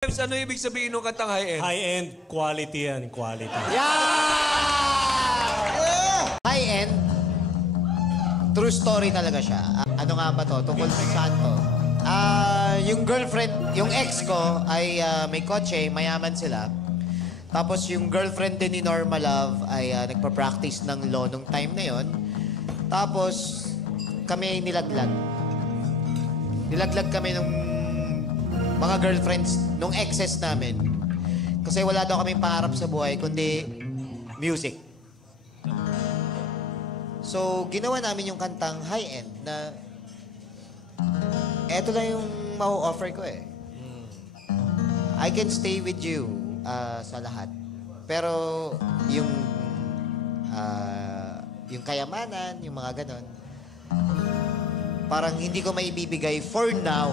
Ano ibig sabihin ng kantang high-end? High-end, quality yan, quality. High-end, true story talaga siya. Ano nga ba to? Tungkol sa saan to? Yung girlfriend, yung ex ko ay may kotse, mayaman sila. Tapos yung girlfriend din ni Norma Love ay nagpa-practice ng law nung time na yon. Tapos kami ay nilaglag. Nilaglag kami nung mga girlfriends nung exes namin. Kasi wala daw kaming pangarap sa buhay, kundi music. So, ginawa namin yung kantang high-end na eto lang yung mau-offer ko eh. I can stay with you sa lahat. Pero yung kayamanan, yung mga ganon, parang hindi ko maibibigay for now.